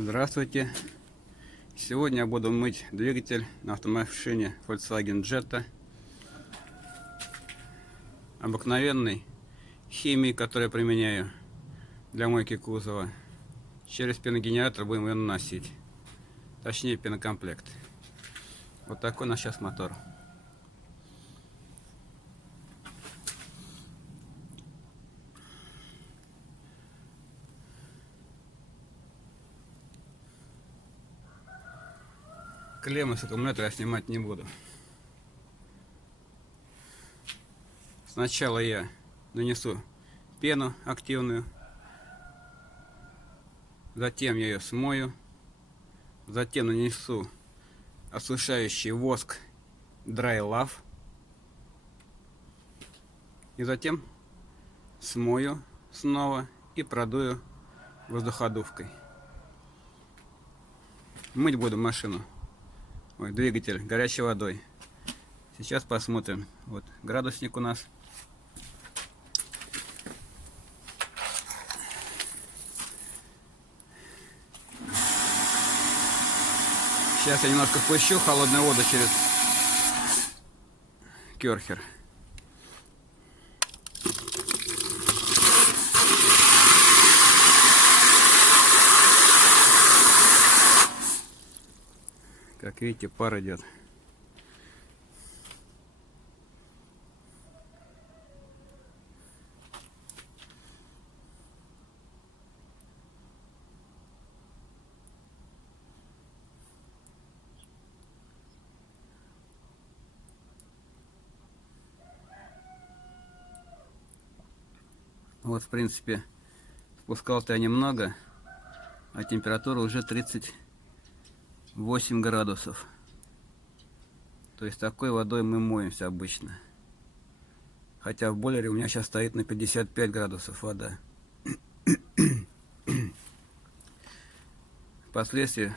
Здравствуйте! Сегодня я буду мыть двигатель на автомашине Volkswagen Jetta. Обыкновенной химии, которую я применяю для мойки кузова. Через пеногенератор будем ее наносить. Точнее пенокомплект. Вот такой у нас сейчас мотор. Клеммы с аккумулятора я снимать не буду. Сначала я нанесу пену активную, затем я ее смою, затем нанесу осушающий воск Dry Love и затем смою снова и продую воздуходувкой. Мыть буду машину, двигатель горячей водой. Сейчас посмотрим. Вот градусник у нас. Сейчас я немножко пущу холодную воду через керхер. Как видите, пар идет. Вот, в принципе, спускал-то я немного, а температура уже 38 градусов. То есть такой водой мы моемся обычно. Хотя в бойлере у меня сейчас стоит на 55 градусов вода. Впоследствии,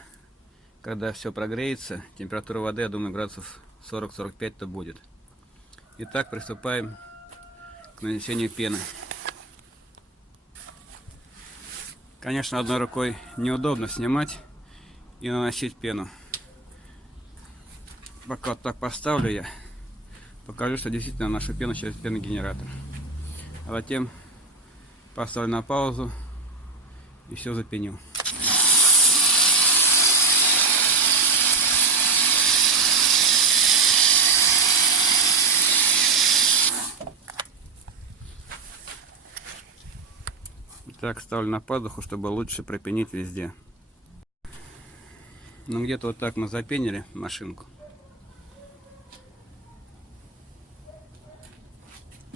когда все прогреется, температура воды, я думаю, градусов 40-45-то будет. Итак, приступаем к нанесению пены. Конечно, одной рукой неудобно снимать и наносить пену. Пока вот так поставлю, я покажу, что действительно наношу пену через пеногенератор. А затем поставлю на паузу и все запеню. Так, ставлю на пазуху, чтобы лучше пропенить везде. Ну, где-то вот так мы запенили машинку.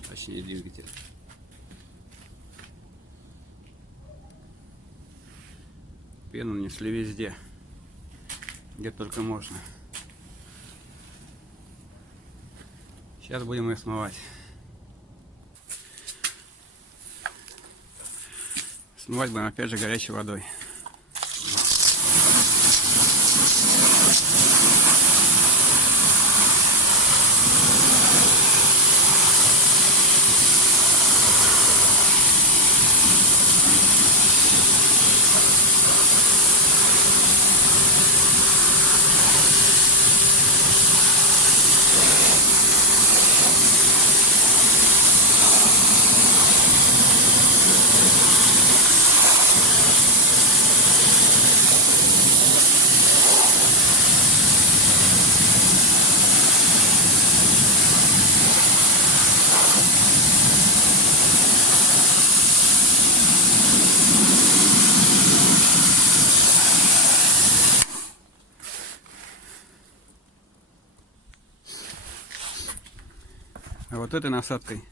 Точнее, двигатель. Пену нанесли везде, где только можно. Сейчас будем ее смывать. Смывать будем опять же горячей водой. А вот этой насадкой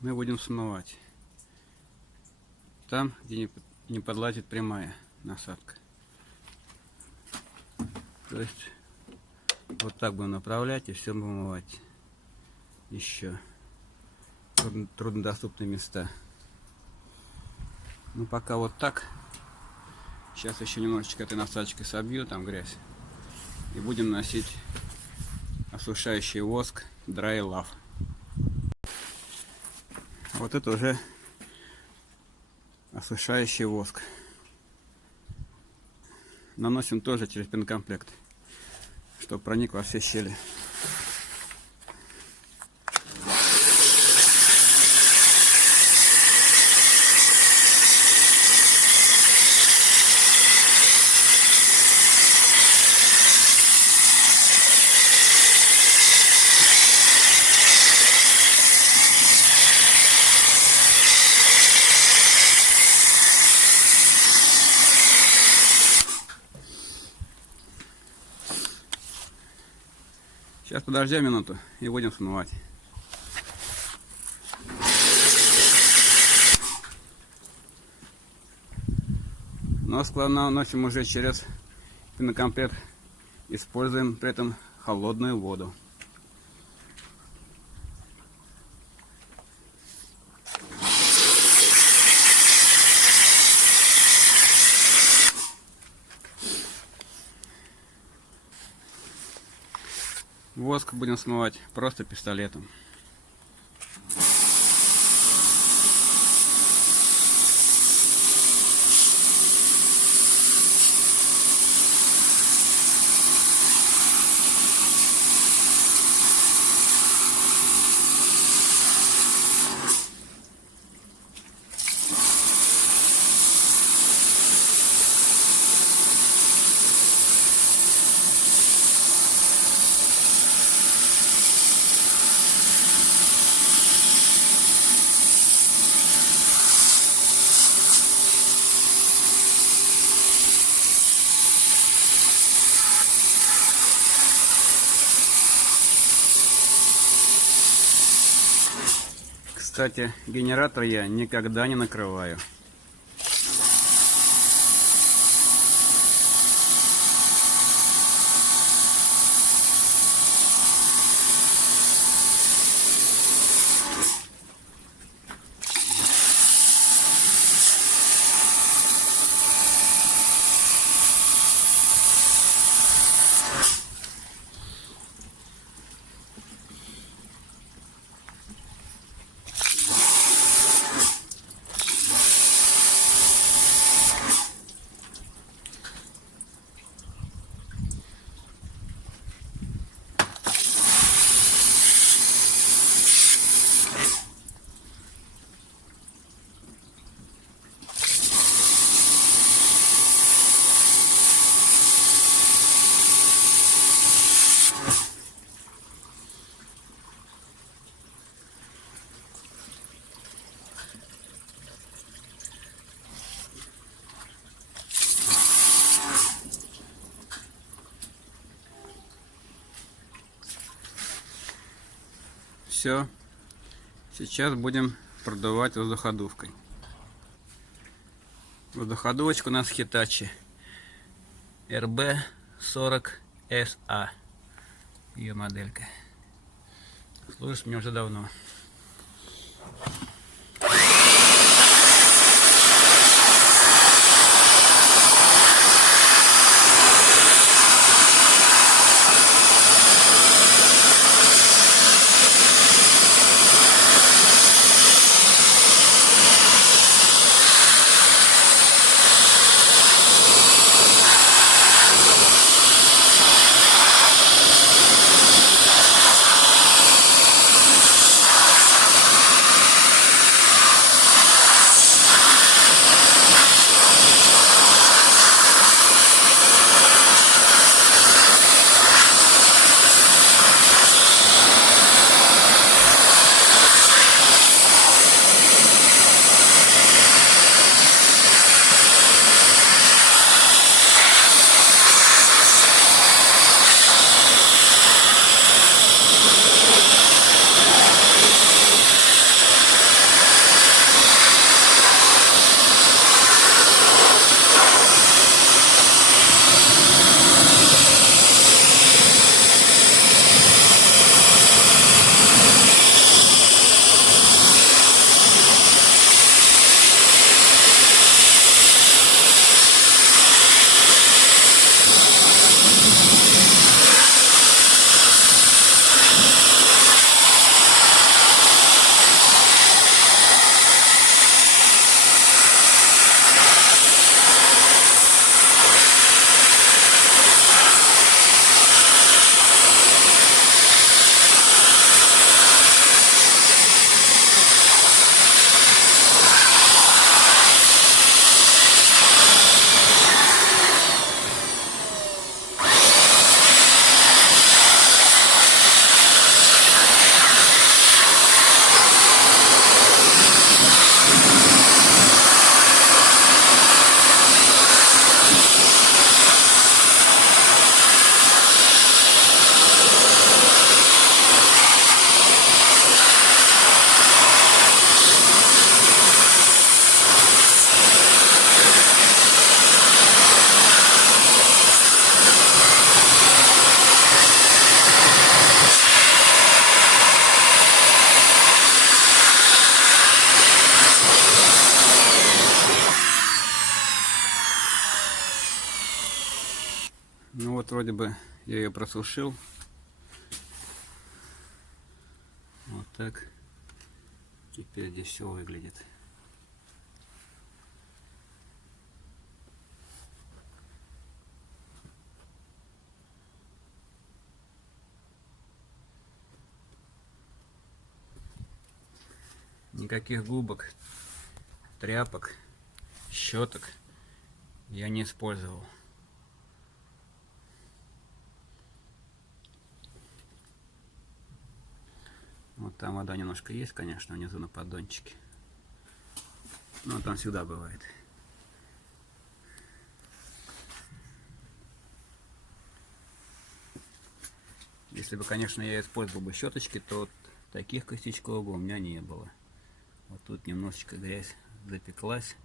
мы будем смывать. Там, где не подлазит прямая насадка. То есть вот так будем направлять и все вымывать. Еще труднодоступные места. Ну пока вот так. Сейчас еще немножечко этой насадочкой собью там грязь. И будем носить осушающий воск Dry Love. Вот это уже осушающий воск. наносим тоже через пенокомплект, чтобы проник во все щели. Сейчас подождем минуту и будем смывать. Нос наносим уже через пенокомплект. Используем при этом холодную воду. Воск будем смывать просто пистолетом. Кстати, генератор я никогда не накрываю. Все. Сейчас будем продувать воздуходувкой. Воздуходувочка у нас Hitachi RB40SA. Ее моделька. Служит мне уже давно. Ну вот вроде бы я ее просушил. Вот так. Теперь здесь все выглядит. Никаких губок, тряпок, щеток я не использовал. Вот там вода немножко есть, конечно, внизу на поддончике. Но там всегда бывает. Если бы, конечно, я использовал бы щеточки, то таких косячков бы у меня не было. Вот тут немножечко грязь запеклась.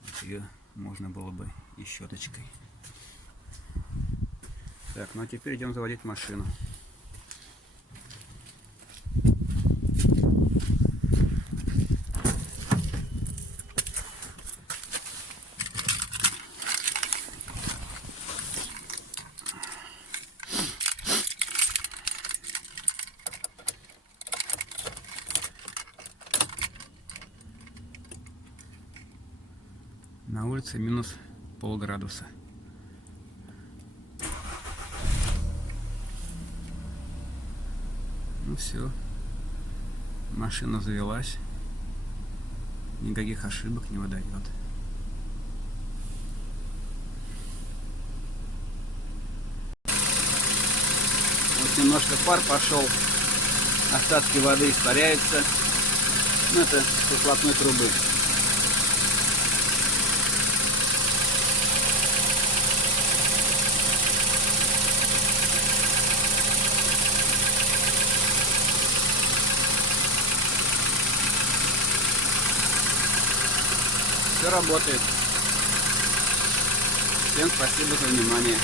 Вот ее можно было бы и щеточкой. Так, ну а теперь идем заводить машину. На улице минус полградуса. Ну все, машина завелась, никаких ошибок не выдает. Вот немножко пар пошел, остатки воды испаряются. Ну, это с выхлопной трубы. Все работает. Всем спасибо за внимание.